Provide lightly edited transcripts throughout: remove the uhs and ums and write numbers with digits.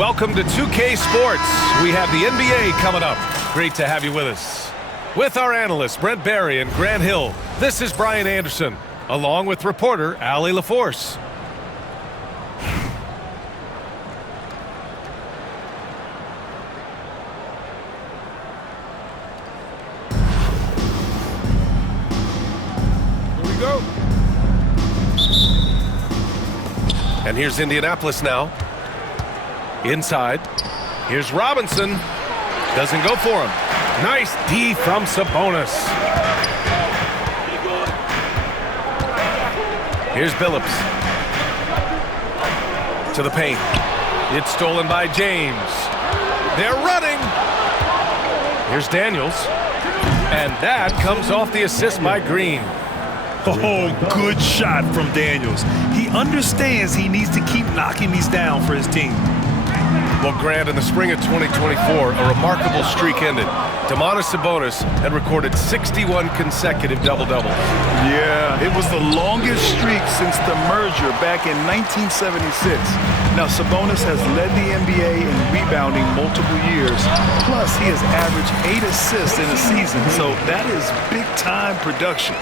Welcome to 2K Sports. We have the NBA coming up. Great to have you with us. With our analysts, Brent Barry and Grant Hill, this is Brian Anderson, along with reporter Allie LaForce. Here we go. And here's Indianapolis now. Inside. Here's Robinson. Doesn't go for him. Nice D from Sabonis. Here's Billups. To the paint. It's stolen by James. They're running. Here's Daniels. And that comes off the assist by Green. Oh, good shot from Daniels. He understands he needs to keep knocking these down for his team. Well, Grant, in the spring of 2024, a remarkable streak ended. Domantas Sabonis had recorded 61 consecutive double-doubles. Yeah, it was the longest streak since the merger back in 1976. Now, Sabonis has led the NBA in rebounding multiple years. Plus, he has averaged 8 assists in a season, so that is big-time production.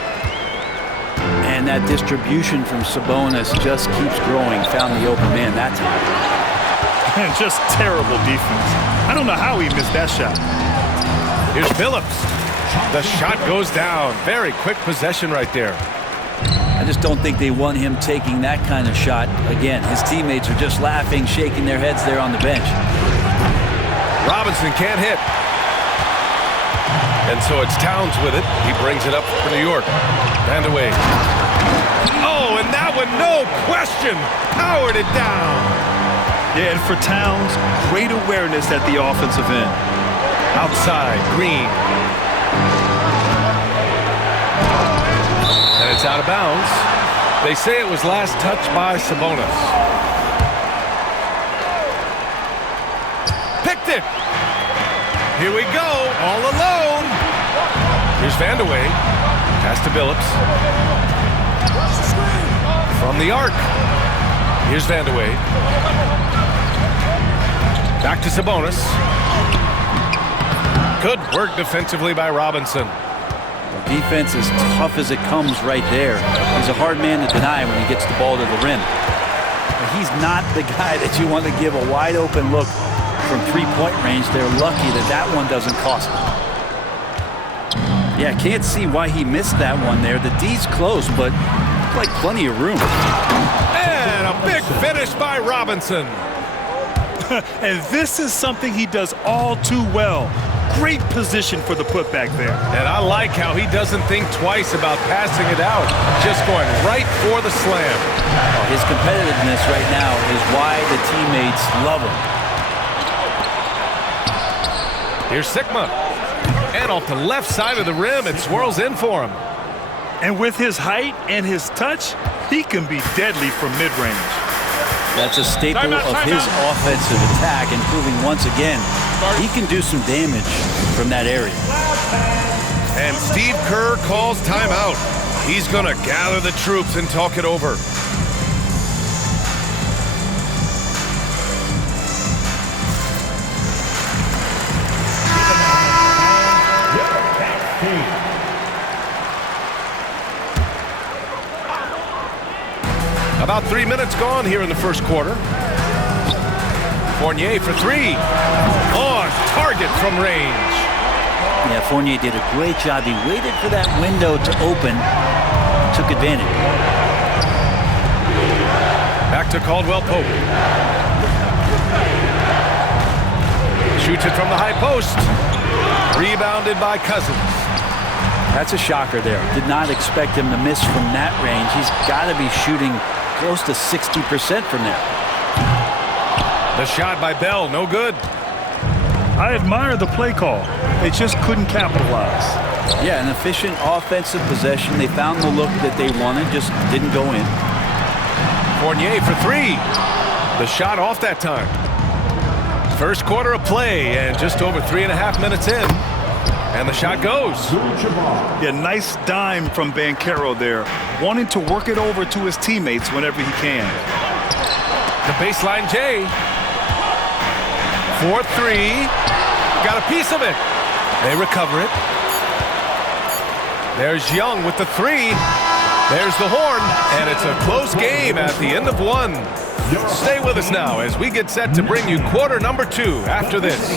And that distribution from Sabonis just keeps growing. Found the open man that time. And just terrible defense. I don't know how he missed that shot. Here's Billups. The shot goes down. Very quick possession right there. I just don't think they want him taking that kind of shot. Again, his teammates are just laughing, shaking their heads there on the bench. Robinson can't hit. And so it's Towns with it. He brings it up for New York. And away. Oh, and that one, no question, powered it down. Yeah, and for Towns, great awareness at the offensive end. Outside, Green. And it's out of bounds. They say it was last touched by Sabonis. Picked it. Here we go, all alone. Here's Vandeweghe. Pass to Billups. From the arc. Here's Vandeweghe. Back to Sabonis. Good work defensively by Robinson. Defense is tough as it comes right there. He's a hard man to deny when he gets the ball to the rim. But he's not the guy that you want to give a wide open look from three-point range. They're lucky that that one doesn't cost them. Yeah, can't see why he missed that one there. The D's close, but like plenty of room. And a big finish by Robinson. And this is something he does all too well. Great position for the putback there. And I like how he doesn't think twice about passing it out. Just going right for the slam. Oh, his competitiveness right now is why the teammates love him. Here's Sigma. And off the left side of the rim, it swirls in for him. And with his height and his touch, he can be deadly from mid-range. That's a staple of his offensive attack, and proving once again he can do some damage from that area. And Steve Kerr calls timeout. He's going to gather the troops and talk it over. About 3 minutes gone here in the first quarter. Fournier for three. On target from range. Yeah, Fournier did a great job. He waited for that window to open. Took advantage. Back to Caldwell Pope. Shoots it from the high post. Rebounded by Cousins. That's a shocker there. Did not expect him to miss from that range. He's got to be shooting close to 60% from there. The shot by Bell, no good. I admire the play call. They just couldn't capitalize. Yeah, an efficient offensive possession. They found the look that they wanted, just didn't go in. Fournier for three. The shot off that time. First quarter of play, and just over 3.5 minutes in. And the shot goes. Yeah, nice dime from Banchero there, wanting to work it over to his teammates whenever he can. The baseline J. 4-3. Got a piece of it. They recover it. There's Young with the 3. There's the horn, and it's a close game at the end of 1. Stay with us now as we get set to bring you quarter number 2 after this.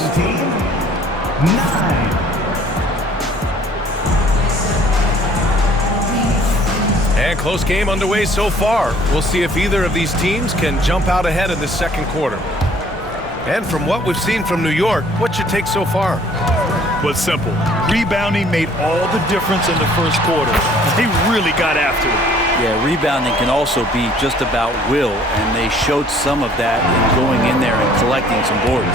And close game underway so far. We'll see if either of these teams can jump out ahead in this second quarter. And from what we've seen from New York, what's your take so far? Well, it's simple. Rebounding made all the difference in the first quarter. They really got after it. Yeah, rebounding can also be just about will, and they showed some of that in going in there and collecting some boards.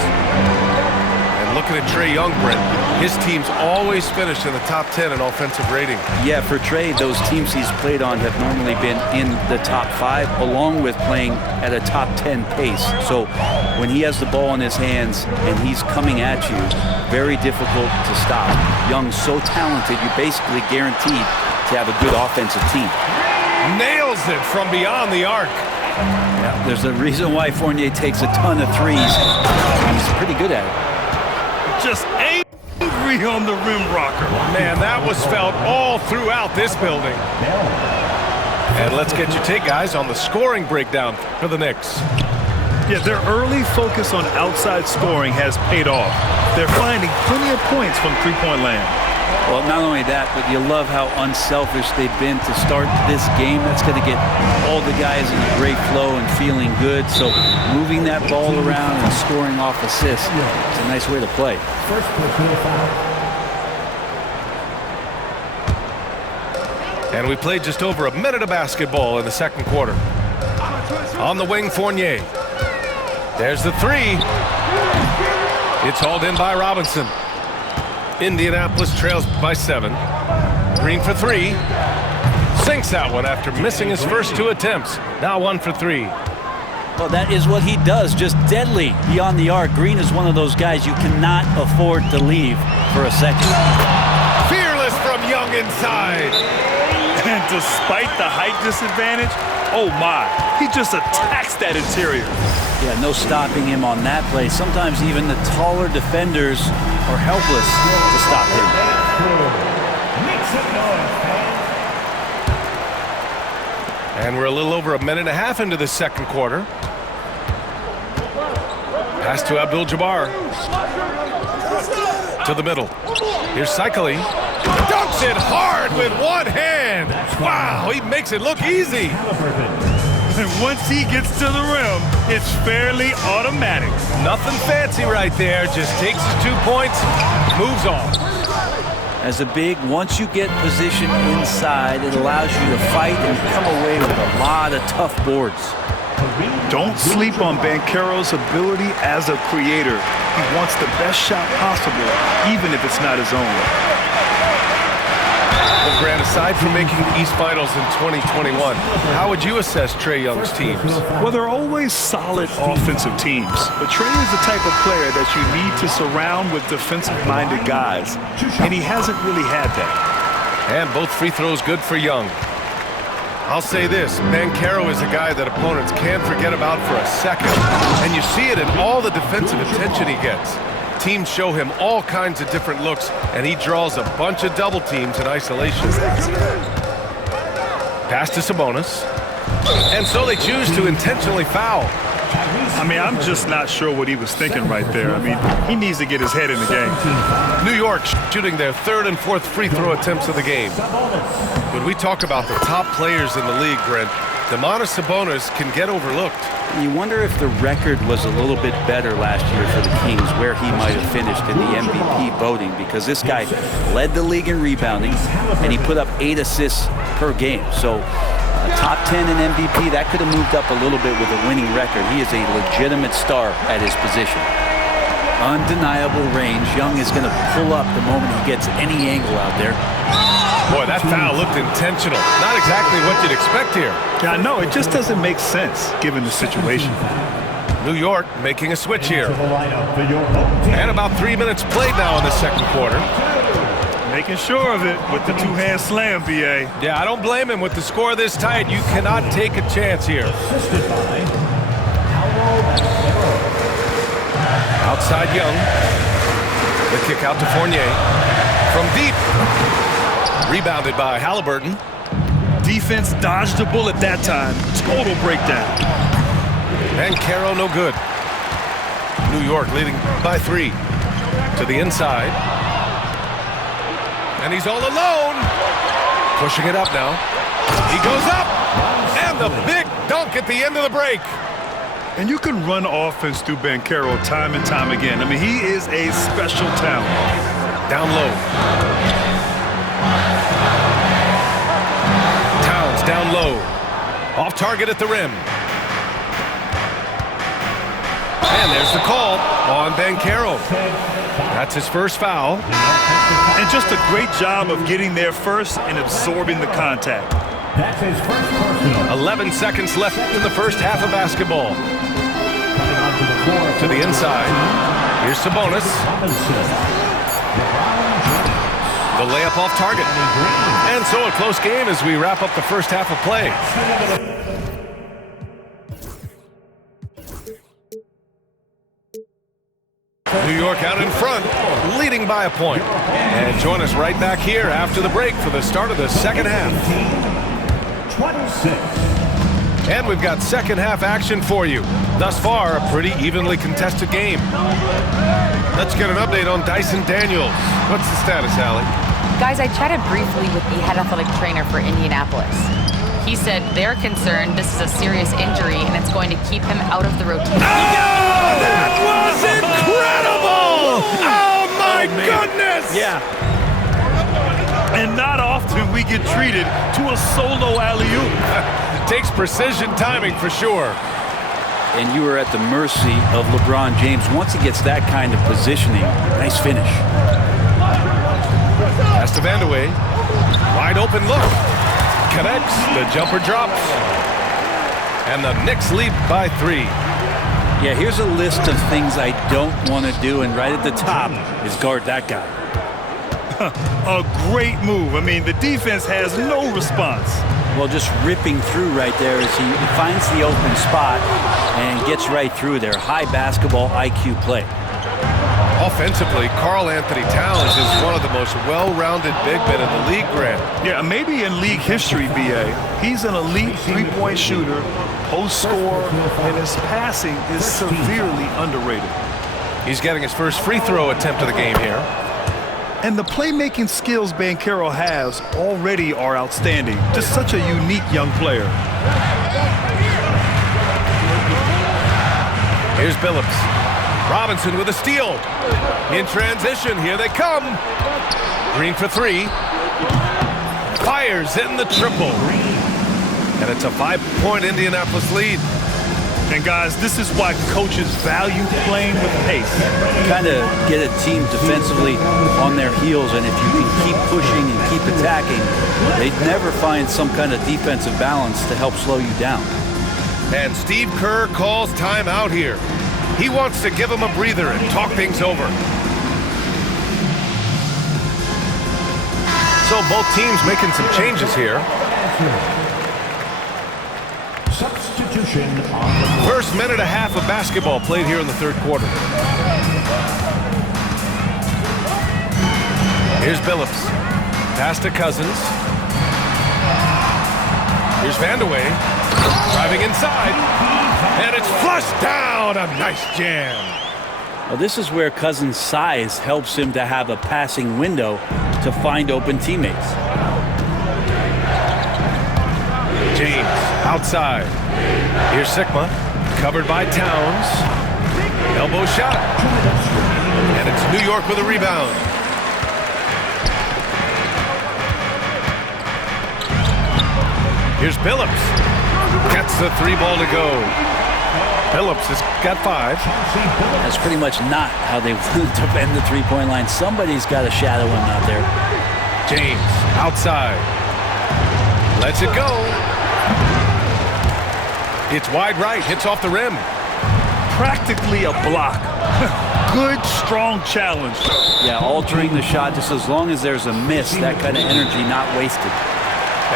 And looking at Trae Young, Brent, his teams always finish in the top 10 in offensive rating. Yeah, for Trae, those teams he's played on have normally been in the top 5, along with playing at a top 10 pace. So when he has the ball in his hands and he's coming at you, very difficult to stop. Young's so talented, you're basically guaranteed to have a good offensive team. Nails it from beyond the arc. Yeah, there's a reason why Fournier takes a ton of threes. He's pretty good at it. Just angry on the rim rocker. Man, that was felt all throughout this building. And let's get your take, guys, on the scoring breakdown for the Knicks. Yeah, their early focus on outside scoring has paid off. They're finding plenty of points from three-point land. Well, not only that, but you love how unselfish they've been to start this game. That's going to get all the guys in a great flow and feeling good. So moving that ball around and scoring off assists, it's a nice way to play. And we played just over a minute of basketball in the second quarter. On the wing, Fournier. There's the 3. It's hauled in by Robinson. Indianapolis trails by 7. Green for 3. Sinks that one after missing his first 2 attempts. Now 1 for 3. Well, that is what he does, just deadly beyond the arc. Green is one of those guys you cannot afford to leave for a second. Fearless from Young inside. And despite the height disadvantage, oh my, he just attacks that interior. Yeah, no stopping him on that play. Sometimes even the taller defenders are helpless to stop him. And we're a little over a minute and a half into the second quarter. Pass to Abdul-Jabbar. To the middle. Here's Cycling. Dunks it hard with one hand. Wow, he makes it look easy. And once he gets to the rim, it's fairly automatic. Nothing fancy right there. Just takes his 2 points, moves on. As a big, once you get position inside, it allows you to fight and come away with a lot of tough boards. Don't sleep on Banchero's ability as a creator. He wants the best shot possible, even if it's not his own. Well, Grant, aside from making the East Finals in 2021, how would you assess Trae Young's teams? Well, they're always solid offensive teams, but Trae is the type of player that you need to surround with defensive-minded guys, and he hasn't really had that. And both free throws good for Young. I'll say this, Banchero is a guy that opponents can't forget about for a second, and you see it in all the defensive attention he gets. Teams show him all kinds of different looks, and he draws a bunch of double teams in isolation. Pass to Sabonis. And so they choose to intentionally foul. I mean, I'm just not sure what he was thinking right there. I mean, he needs to get his head in the game. New York shooting their 3rd and 4th free throw attempts of the game. When we talk about the top players in the league, Brent, Domantas Sabonis can get overlooked. You wonder if the record was a little bit better last year for the Kings, where he might have finished in the MVP voting, because this guy led the league in rebounding, and he put up 8 assists per game. So top 10 in MVP, that could have moved up a little bit with a winning record. He is a legitimate star at his position. Undeniable range. Young is going to pull up the moment he gets any angle out there. Boy, that foul looked intentional. Not exactly what you'd expect here. Yeah, I know. It just doesn't make sense, given the situation. New York making a switch here. And about 3 minutes played now in the second quarter. Making sure of it with the two-hand slam, B.A. Yeah, I don't blame him. With the score this tight, you cannot take a chance here. Outside Young. The kick out to Fournier. From deep. Rebounded by Halliburton. Defense dodged a bullet that time. Total breakdown. And Caro no good. New York leading by 3. To the inside. And he's all alone. Pushing it up now. He goes up. And the big dunk at the end of the break. And you can run offense through Banchero time and time again. I mean, he is a special talent. Down low. Towns down low. Off target at the rim. And there's the call on Banchero. That's his first foul. And just a great job of getting there first and absorbing the contact. That's his first personal. 11 seconds left in the first half of basketball. To the inside. Here's Sabonis. The layup off target. And so a close game as we wrap up the first half of play. New York out in front, leading by a point. And join us right back here after the break for the start of the second half. 26. And we've got second half action for you. Thus far, a pretty evenly contested game. Let's get an update on Dyson Daniels. What's the status, Allie? Guys, I chatted briefly with the head athletic trainer for Indianapolis. He said they're concerned this is a serious injury and it's going to keep him out of the rotation. Oh, that was incredible! Oh, my goodness! Yeah. And not often we get treated to a solo alley-oop. Takes precision timing for sure. And you are at the mercy of LeBron James. Once he gets that kind of positioning, nice finish. Pass to Vandeweghe. Wide open look. Connects. The jumper drops. And the Knicks lead by 3. Yeah, here's a list of things I don't want to do, and right at the top is guard that guy. A great move. I mean, the defense has no response. Well, just ripping through right there as he finds the open spot and gets right through there. High basketball IQ play. Offensively, Karl Anthony Towns is one of the most well-rounded big men in the league, Grant. Yeah, maybe in league history, B.A. He's an elite three-point shooter, post scorer, and his passing is severely underrated. He's getting his first free throw attempt of the game here. And the playmaking skills Banchero has already are outstanding. Just such a unique young player. Here's Billups. Robinson with a steal. In transition, here they come. Green for 3. Fires in the triple. And it's a 5-point Indianapolis lead. And guys, this is why coaches value playing with pace. Kind of get a team defensively on their heels, and if you can keep pushing and keep attacking, they never find some kind of defensive balance to help slow you down. And Steve Kerr calls timeout here. He wants to give him a breather and talk things over. So both teams making some changes here. Substitution on the First minute and a half of basketball played here in the third quarter. Here's Billups. Pass to Cousins. Here's Vandeweghe. Driving inside. And it's flushed down. A nice jam. Well, this is where Cousins' size helps him to have a passing window to find open teammates. James outside. Here's Sigma. Covered by Towns. Elbow shot. And it's New York with a rebound. Here's Billups. Gets the 3-ball to go. Billups has got 5. That's pretty much not how they want to bend the three-point line. Somebody's got to shadow him out there. James outside. Lets it go. It's wide right. Hits off the rim. Practically a block. Good, strong challenge. Yeah, altering the shot just as long as there's a miss. That kind of energy not wasted.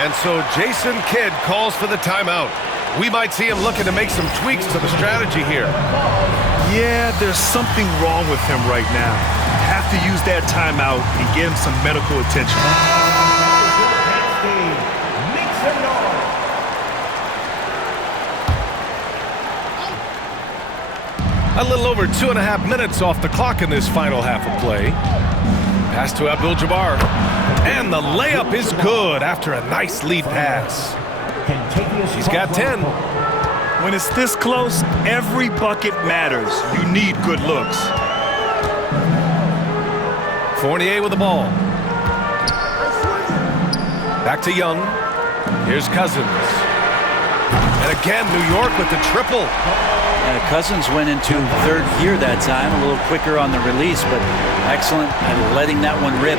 And so Jason Kidd calls for the timeout. We might see him looking to make some tweaks to the strategy here. Yeah, there's something wrong with him right now. Have to use that timeout and get him some medical attention. A little over 2.5 minutes off the clock in this final half of play. Pass to Abdul-Jabbar. And the layup is good after a nice lead pass. He's got 10. When it's this close, every bucket matters. You need good looks. Fournier with the ball. Back to Young. Here's Cousins. And again, New York with the triple. Cousins went into third gear that time, a little quicker on the release, but excellent at letting that one rip.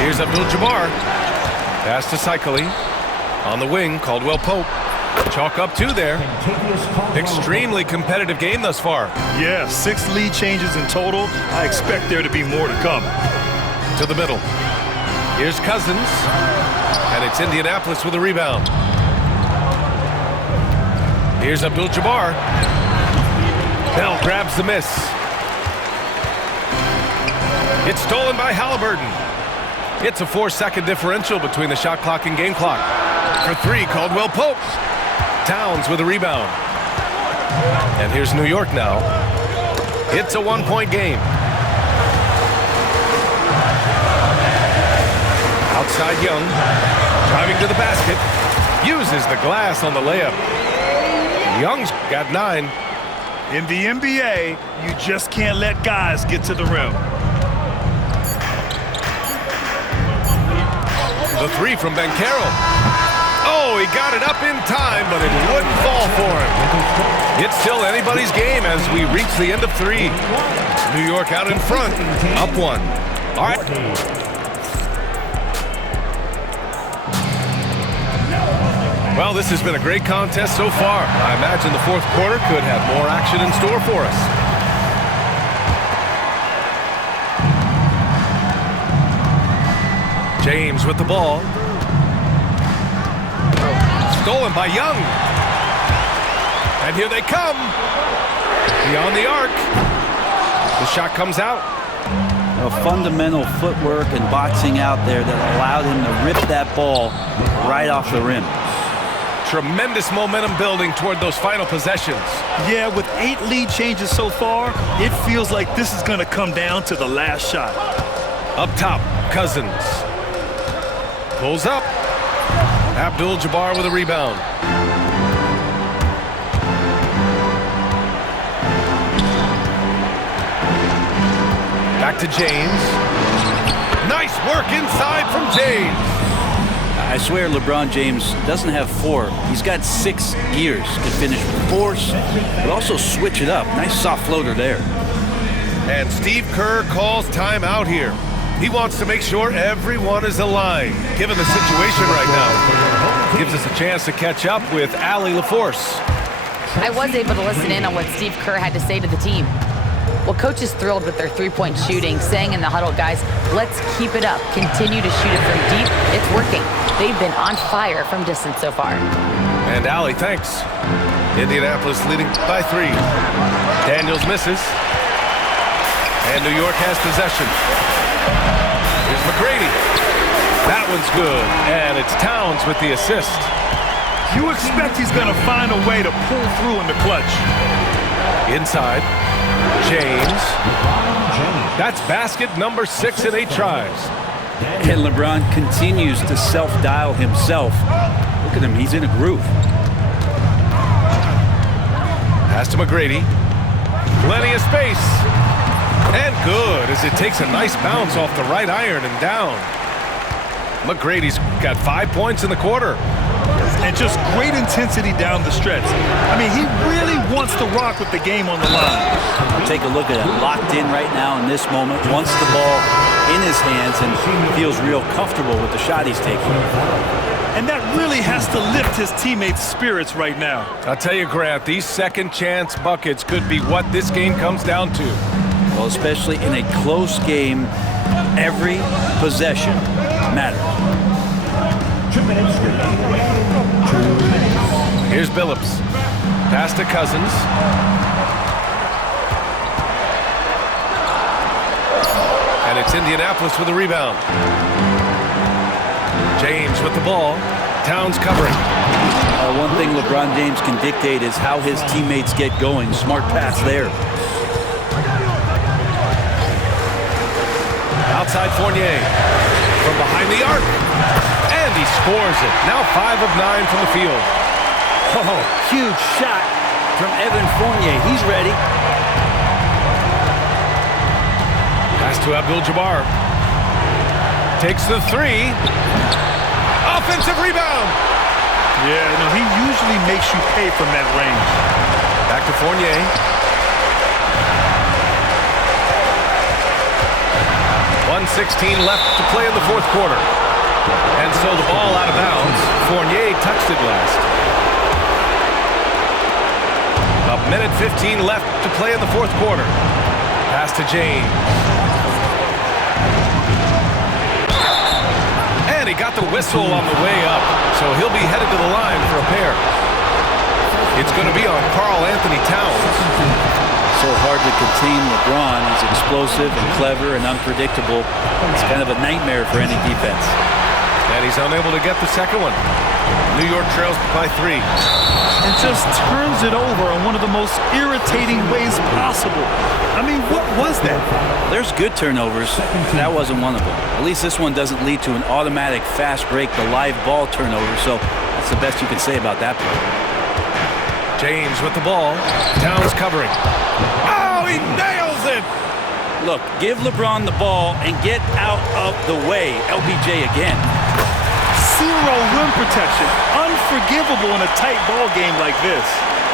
Here's Abdul-Jabbar. Pass to Cycli. On the wing, Caldwell Pope. Chalk up 2 there. Extremely competitive game thus far. Yeah, 6 lead changes in total. I expect there to be more to come. To the middle. Here's Cousins. And it's Indianapolis with a rebound. Here's Abdul-Jabbar. Bell grabs the miss. It's stolen by Halliburton. It's a 4-second differential between the shot clock and game clock. For 3, Caldwell Pope. Towns with a rebound. And here's New York now. It's a 1-point game. Outside Young. Driving to the basket. Uses the glass on the layup. Young's got 9. In the NBA, you just can't let guys get to the rim. The 3 from Banchero. Oh, he got it up in time, but it wouldn't fall for him. It's still anybody's game as we reach the end of 3. New York out in front, up 1. All right. Well, this has been a great contest so far. I imagine the fourth quarter could have more action in store for us. James with the ball. Stolen by Young. And here they come. Beyond the arc. The shot comes out. A fundamental footwork and boxing out there that allowed him to rip that ball right off the rim. Tremendous momentum building toward those final possessions. Yeah, with 8 lead changes so far, it feels like this is going to come down to the last shot. Up top, Cousins. Pulls up. Abdul-Jabbar with a rebound. Back to James. Nice work inside from James. I swear LeBron James doesn't have 4. He's got 6 gears. Can finish with force, but also switch it up. Nice soft floater there. And Steve Kerr calls timeout here. He wants to make sure everyone is aligned, given the situation right now. Gives us a chance to catch up with Allie LaForce. I was able to listen in on what Steve Kerr had to say to the team. Well, coach is thrilled with their three-point shooting, saying in the huddle, guys, let's keep it up. Continue to shoot it from deep. It's working. They've been on fire from distance so far. And Allie, thanks. Indianapolis leading by 3. Daniels misses. And New York has possession. Here's McGrady. That one's good. And it's Towns with the assist. You expect he's going to find a way to pull through in the clutch. Inside. James. That's basket number 6 in 8 tries. And LeBron continues to self-dial himself. Look at him. He's in a groove. Pass to McGrady. Plenty of space. And good as it takes a nice bounce off the right iron and down. McGrady's got 5 points in the quarter. And just great intensity down the stretch. I mean, he really wants to rock with the game on the line. Take a look at it. Locked in right now in this moment. Wants the ball in his hands and feels real comfortable with the shot he's taking. And that really has to lift his teammates' spirits right now. I'll tell you, Grant, these second chance buckets could be what this game comes down to. Well, especially in a close game, every possession matters. 2 minutes remaining. 2 minutes. Here's Billups. Pass to Cousins. It's Indianapolis with a rebound. James with the ball. Towns covering. One thing LeBron James can dictate is how his teammates get going. Smart pass there. Outside Fournier. From behind the arc. And he scores it. Now 5 of 9 from the field. Oh, huge shot from Evan Fournier. He's ready. Pass to Abdul-Jabbar. Takes the 3. Offensive rebound. Yeah, no, he usually makes you pay from that range. Back to Fournier. 1:16 left to play in the fourth quarter. And so the ball out of bounds. Fournier touched it last. A minute 15 left to play in the fourth quarter. Pass to James. And he got the whistle on the way up, so he'll be headed to the line for a pair. It's going to be on Karl Anthony Towns. So hard to contain LeBron. He's explosive and clever and unpredictable. It's kind of a nightmare for any defense. And he's unable to get the second one. New York trails by 3. And just turns it over in one of the most irritating ways possible. I mean, what was that? There's good turnovers. That wasn't one of them. At least this one doesn't lead to an automatic fast break, the live ball turnover, so that's the best you can say about that play. James with the ball. Towns covering. Oh, he nails it! Look, give LeBron the ball and get out of the way. LBJ again. Zero rim protection. Unforgivable in a tight ball game like this.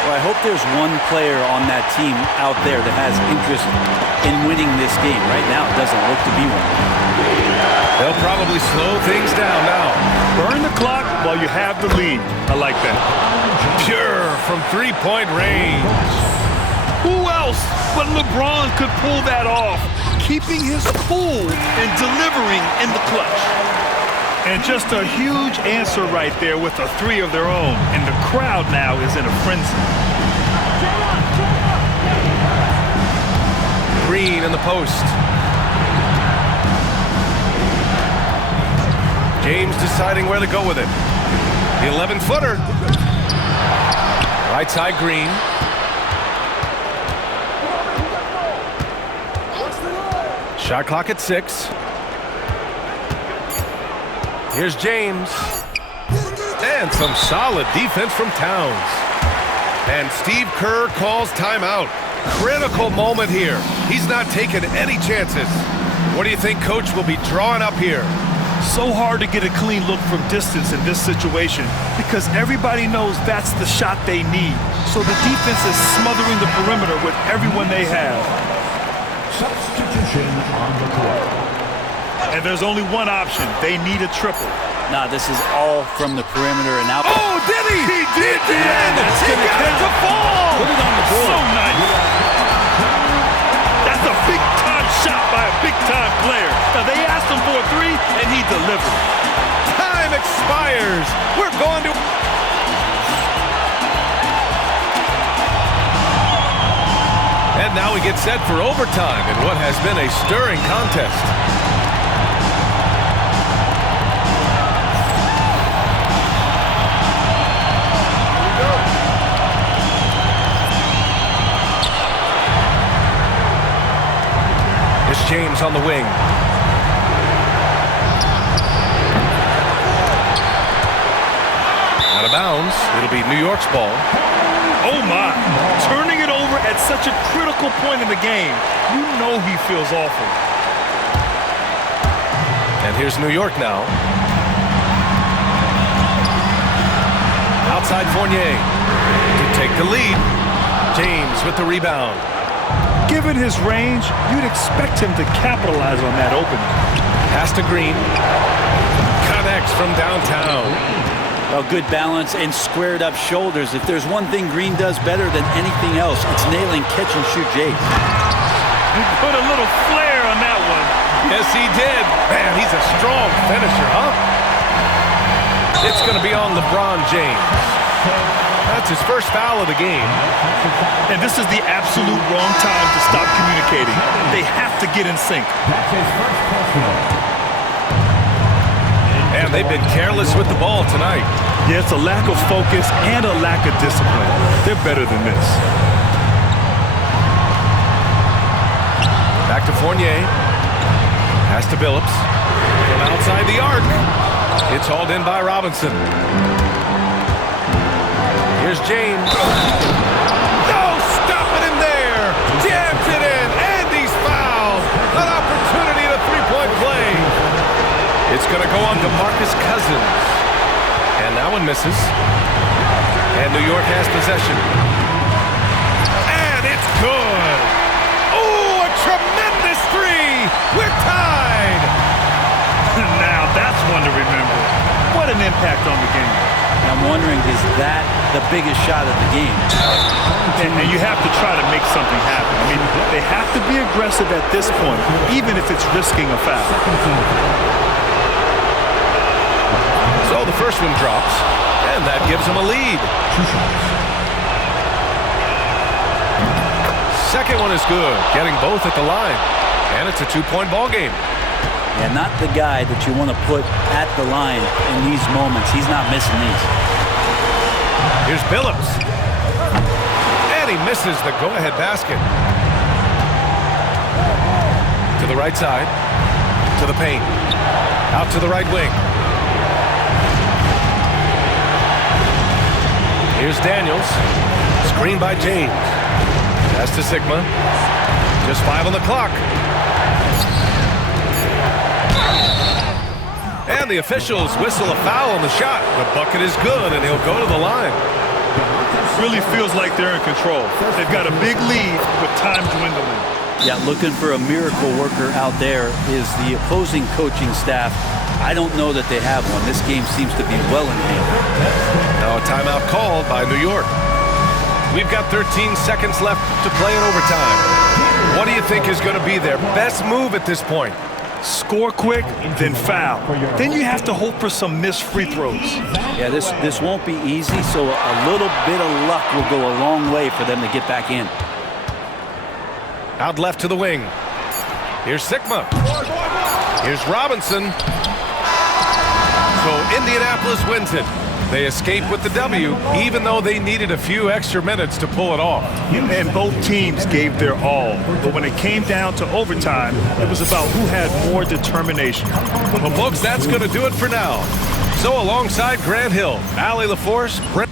Well, I hope there's one player on that team out there that has interest in winning this game. Right now, it doesn't look to be one. They'll probably slow things down now. Burn the clock while you have the lead. I like that. Pure from three-point range. Who else but LeBron could pull that off? Keeping his cool and delivering in the clutch. And just a huge answer right there with a 3 of their own. And the crowd now is in a frenzy. Green in the post. James deciding where to go with it. The 11-footer. Right side Green. Shot clock at 6. Here's James. And some solid defense from Towns. And Steve Kerr calls timeout. Critical moment here. He's not taking any chances. What do you think Coach will be drawing up here? So hard to get a clean look from distance in this situation because everybody knows that's the shot they need. So the defense is smothering the perimeter with everyone they have. Substitution on the court. And there's only one option. They need a triple. Nah, this is all from the perimeter and out. Oh, did he? He did the end. He got it to fall. Put it on the board. So nice. That's a big-time shot by a big-time player. Now, they asked him for a 3, and he delivered. Time expires. We're going to... And now we get set for overtime in what has been a stirring contest. Here's James on the wing. Out of bounds. It'll be New York's ball. Oh, my. Turning it over at such a critical point in the game. You know he feels awful. And here's New York now. Outside Fournier to take the lead. James with the rebound. Given his range, you'd expect him to capitalize on that opening. Pass to Green. Connects from downtown. Well, good balance and squared up shoulders. If there's one thing Green does better than anything else, it's nailing catch-and-shoot Jays. He put a little flair on that one. Yes, he did. Man, he's a strong finisher, huh? It's going to be on LeBron James. That's his first foul of the game. And this is the absolute wrong time to stop communicating. They have to get in sync. That's his first personal. And they've been careless with the ball tonight. Yeah, it's a lack of focus and a lack of discipline. They're better than this. Back to Fournier. Pass to Billups. From outside the arc. It's hauled in by Robinson. Here's James. No, stopping him there. Jams it in, and he's fouled. An opportunity to three-point play. It's going to go on to Marcus Cousins. And that one misses. And New York has possession. And it's good. Oh, a tremendous three. We're tied. Now that's one to remember. What an impact on the game. I'm wondering, is that the biggest shot of the game? And you have to try to make something happen. I mean, they have to be aggressive at this point, even if it's risking a foul. So the first one drops, and that gives them a lead. Second one is good, getting both at the line. And it's a two-point ball game. Yeah, not the guy that you want to put at the line in these moments. He's not missing these. Here's Billups. And he misses the go-ahead basket. To the right side. To the paint. Out to the right wing. Here's Daniels. Screen by James. Pass to Sigma. Just 5 on the clock. And the officials whistle a foul on the shot. The bucket is good, and he'll go to the line. Really feels like they're in control. They've got a big lead with time dwindling. Yeah, looking for a miracle worker out there is the opposing coaching staff. I don't know that they have one. This game seems to be well in hand. Now a timeout called by New York. We've got 13 seconds left to play in overtime. What do you think is going to be their best move at this point? Score quick, then foul. Then you have to hope for some missed free throws. Yeah, this won't be easy, so a little bit of luck will go a long way for them to get back in. Out left to the wing. Here's Sigma. Here's Robinson. So Indianapolis wins it. They escape with the W, even though they needed a few extra minutes to pull it off. And both teams gave their all. But when it came down to overtime, it was about who had more determination. Well, folks, that's going to do it for now. So alongside Grant Hill, Allie LaForce, Brent